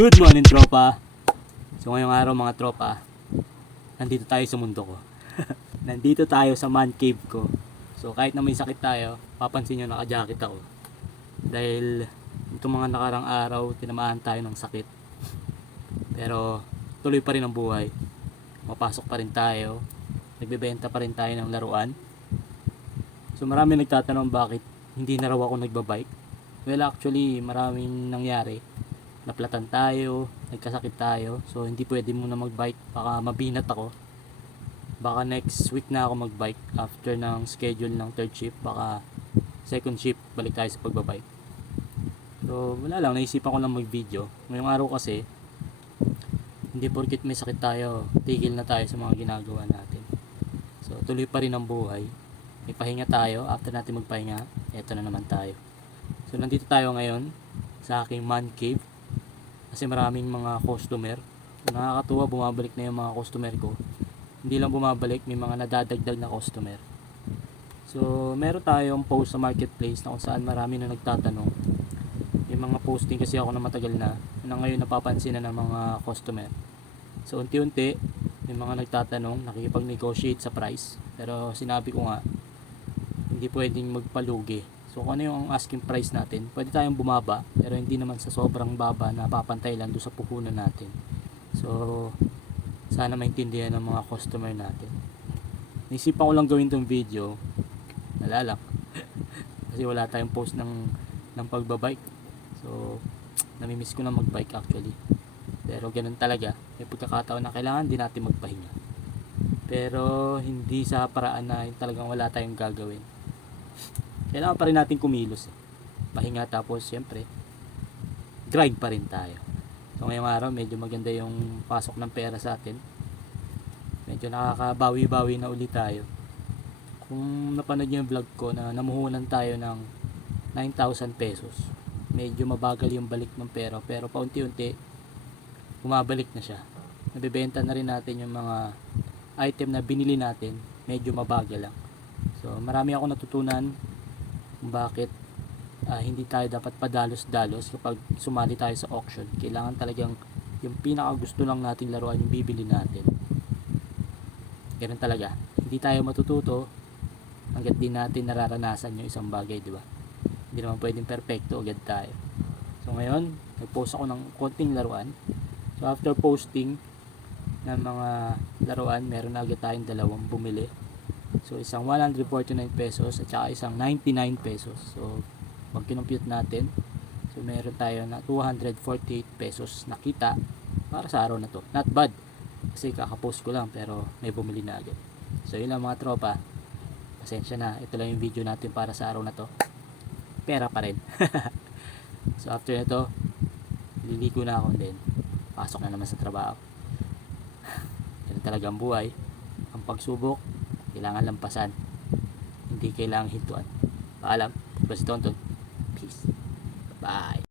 Good morning, tropa. So ngayong araw mga tropa, nandito tayo sa mundo ko. Nandito tayo sa man cave ko. So kahit na may sakit tayo, papansin nyo naka-jacket ako. Dahil itong mga nakarang araw, tinamaan tayo ng sakit. Pero tuloy pa rin ang buhay. Mapasok pa rin tayo. Nagbebenta pa rin tayo ng laruan. So marami nagtatanong bakit hindi na raw ako nagbabike. Well, actually maraming nangyari. Naplatan tayo, nagkasakit tayo, so hindi pwede muna magbike, baka mabinat ako. Baka next week na ako magbike after ng schedule ng third shift, baka second shift balik tayo sa pagbabike. So wala lang, naisipan ko lang mag video ngayong araw kasi hindi porket may sakit tayo tigil na tayo sa mga ginagawa natin. So tuloy pa rin ang buhay, may pahinga tayo. After natin magpahinga, eto na naman tayo. So nandito tayo ngayon sa aking man cave kasi maraming mga customer. Nakakatuwa, bumabalik na yung mga customer ko. Hindi lang bumabalik, may mga nadadagdag na customer. So meron tayong post sa marketplace na kung saan marami na nagtatanong. Yung mga posting kasi ako na matagal na ngayon napapansin na ng mga customer. So unti-unti may mga nagtatanong, nakikipag-negotiate sa price. Pero sinabi ko nga, hindi pwedeng magpalugi. So kung ano yung asking price natin, pwede tayong bumaba, pero hindi naman sa sobrang baba na papantay lang doon sa puhunan natin. So sana maintindihan ng mga customer natin. Naisipan ko lang gawin tong video, wala lang. Kasi wala tayong post ng pagbabike. So namimiss ko na magbike actually. Pero ganun talaga, may pagkakataon na kailangan din natin magpahinga. Pero hindi sa paraan na talagang wala tayong gagawin. Kailangan pa rin natin kumilos. Pahinga tapos syempre grind pa rin tayo. So ngayong araw medyo maganda yung pasok ng pera sa atin. Medyo nakakabawi-bawi na ulit tayo. Kung napanood nyo yung vlog ko na namuhunan tayo ng 9,000 pesos, medyo mabagal yung balik ng pera, pero paunti-unti bumabalik na siya. Nabebenta na rin natin yung mga item na binili natin, medyo mabagal lang. So marami ako natutunan kung bakit hindi tayo dapat padalos-dalos kapag sumali tayo sa auction. Kailangan talagang yung pinaka gusto lang nating laruan yung bibili natin. Ganun talaga, hindi tayo matututo hanggat di natin nararanasan yung isang bagay, di ba? Hindi naman pwedeng perfecto agad tayo. So ngayon nagpost ako ng konting laruan. So after posting ng mga laruan, meron na agad tayong dalawang bumili. So isang 149 pesos at saka isang 99 pesos. So pag kinumpute natin, so meron tayo na 248 pesos na kita para sa araw na to. Not bad, kasi kakapost ko lang pero may bumili na agad. So yun lang mga tropa, pasensya na, ito lang yung video natin para sa araw na to. Pera pa rin. So after nito, liligo na ako din, pasok na naman sa trabaho. Yan talaga ang buhay. Ang pagsubok kailangan lampasan, hindi kailangan hintuan. Paalam, ito si Tonton. Peace. Bye.